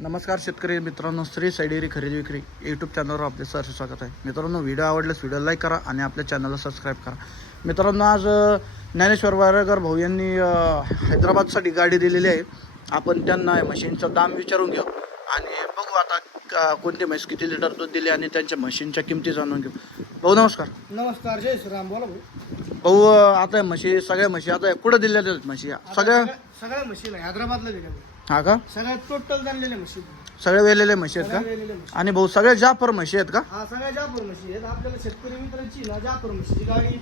नमस्कार शेतकरी मित्रांनो, श्री साई डेअरी खरेदी विक्री यूट्यूब चॅनलवर आपले सहर्ष स्वागत आहे. मित्रांनो, व्हिडिओ आवडल्यास व्हिडिओ लाईक करा आणि आपल्या चॅनलला सबस्क्राईब करा. मित्रांनो, आज ज्ञानेश्वर वारेकर भाऊ यांनी हैदराबादसाठी गाडी दिलेली आहे. आपण त्यांना मशीनचा दाम विचारून घेऊ आणि बघू आता कोणते म्हैस किती लिटर दूध दिले आणि त्यांच्या मशीनच्या किमती जाणून घेऊ. भाऊ नमस्कार. नमस्कार, जय श्रीराम. बोला भाऊ. भाऊ, आता म्हशी सगळ्या म्हशी आता कुठं दिलेल्या आहेत म्हशी? सगळ्या म्हशी हैदराबादला दिल्या. हा का? सगळ्या टोटल जाणलेल्या म्हशी, सगळे वेलेले म्हशी आहेत का? वेलेल्या म्हशी. आणि भाऊ सगळे जाफर म्हशी आहेत का? हा, सगळ्या जाफर म्हशी आहेत. आपल्याला शेतकरी मित्रांची ना जाफर म्हशीची गाडी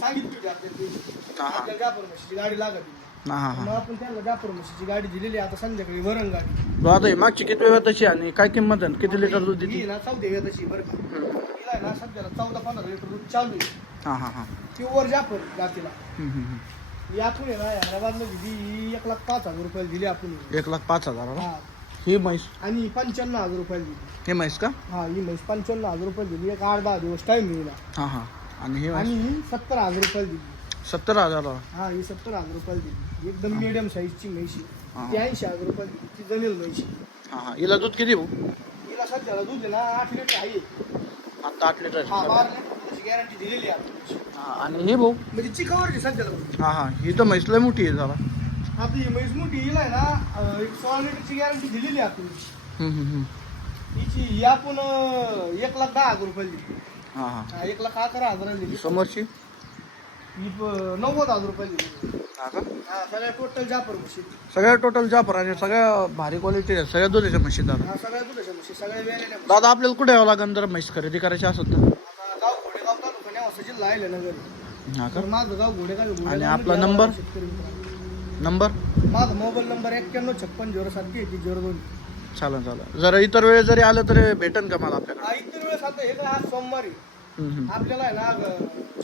सांगितली होती आपल्याला. आपल्याला जाफर म्हशीची गाडी लागत. हा हा मग आपण त्यांना जाफर म्हशीची गाडी दिलेली. आता संध्याकाळी वरण गाडी. भाऊ, आता ही मागची किती वेळ तशी आणि काय किंमत आहे? किती लिटर दूध देते? ही ना 14 तशी बरं का. हिला आहे ना सध्याला 14-15 लिटर दूध चालू आहे. हा हा हा. प्युअर जाफर जातीला. हम्म. ही आपण आहे ना हैदराबादला दिली 1,05,000 रुपयाला दिली आपण. 1,05,000 हा, ही म्हैस? आणि 95,000 रुपयाला दिली. ही म्हैस का? हा, ही म्हैस 95,000 रुपये दिली. एक 8-10 दिवस टाइम मिळाला. हा हा. आणि ही आणि म्हैस ही 70,000 रुपयाला दिली. 70,000. हा, ही 70,000 रुपयाला दिली. एकदम मिडियम साईजची म्हैशी. हा. ती 80,000 रुपयाला दिली. ती जनेल म्हैशी. हा हा. हिला दूध किती भाऊ? हिला सध्याला दूध आहे ना 8 लिटर आहे. आता 8 लिटर. हा, 12 लिटर दुधाची गॅरंटी दिलेली आहे आपण. हा. आणि ही भाऊ? म्हणजे चिकावरची सध्याला. हा हा. ही तर म्हैस लय मोठी आहे जरा. आता ही म्हैस मोठी. हिला आहे ना एक 16 लिटरची गॅरंटी दिलेली आहे आपण. हिची ही आपण 1,10,000 रुपयाला दिली. हा हा. 1,11,000 दिली. समोरची? ही 90,000 रुपयाला दिली. हा का? हा, सगळ्या टोटल जाफर म्हशी. सगळ्या टोटल जाफर आणि सगळ्या भारी क्वालिटी आहे, सगळ्या दुधाच्या म्हशी दादा. हा, सगळ्या दुधाच्या म्हशी, सगळ्या वेळेल्या म्हशी. दादा, आपल्याला कुठे यावं लागेल जर म्हैस खरेदी करायची असेल तर? आता गाव घोडेगाव तालुका नेवासा जिल्हा आहे नगर. हा का? तर माझं गाव घोडेगाव. आणि आपला नंबर? नंबर? माझा मोबाईल नंबर 9156073302. चालेल. जर इतर वेळेस जरी आलं तरी भेटेल का मला आपल्याकडे? हा, इतर वेळेस आता हे काय आज सोमवारी आपल्याला आहे ना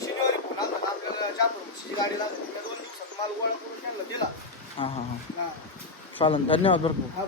शनिवारी फोन आला ना आपल्याला जाफर म्हशीची गाडी लागली. त्या 2 दिवसात माल गोळा करून त्यांना दिला. हा हा हा. हा. चालेल. धन्यवाद बरं. हा.